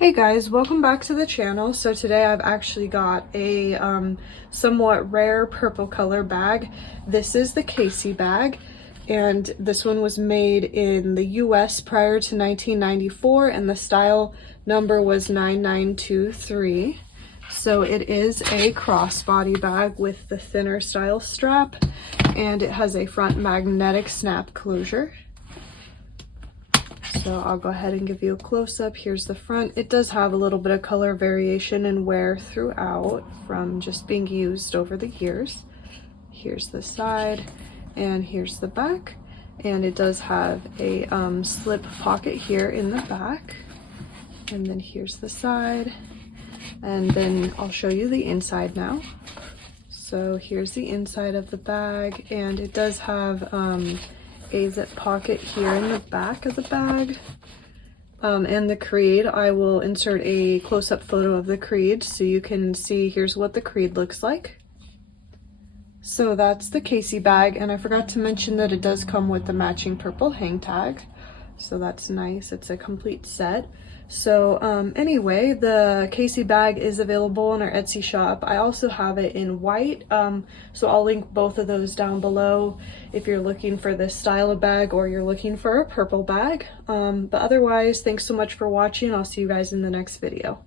Hey guys, welcome back to the channel. So today I've actually got a somewhat rare purple color bag. This is the Casey bag, and this one was made in the US prior to 1994, and the style number was 9923. So it is a crossbody bag with the thinner style strap, and it has a front magnetic snap closure. So I'll go ahead and give you a close-up. Here's the front. It does have a little bit of color variation and wear throughout from just being used over the years. Here's the side and here's the back. And it does have a slip pocket here in the back. And then here's the side. And then I'll show you the inside now. So here's the inside of the bag, and it does have a zip pocket here in the back of the bag. And the creed, I will insert a close-up photo of the creed so you can see. Here's what the creed looks like. So that's the Casey bag, and I forgot to mention that it does come with the matching purple hang tag, so that's nice. It's a complete set. So anyway, the Casey bag is available in our Etsy shop. I also have it in white, so I'll link both of those down below if you're looking for this style of bag or you're looking for a purple bag. But otherwise, thanks so much for watching. I'll see you guys in the next video.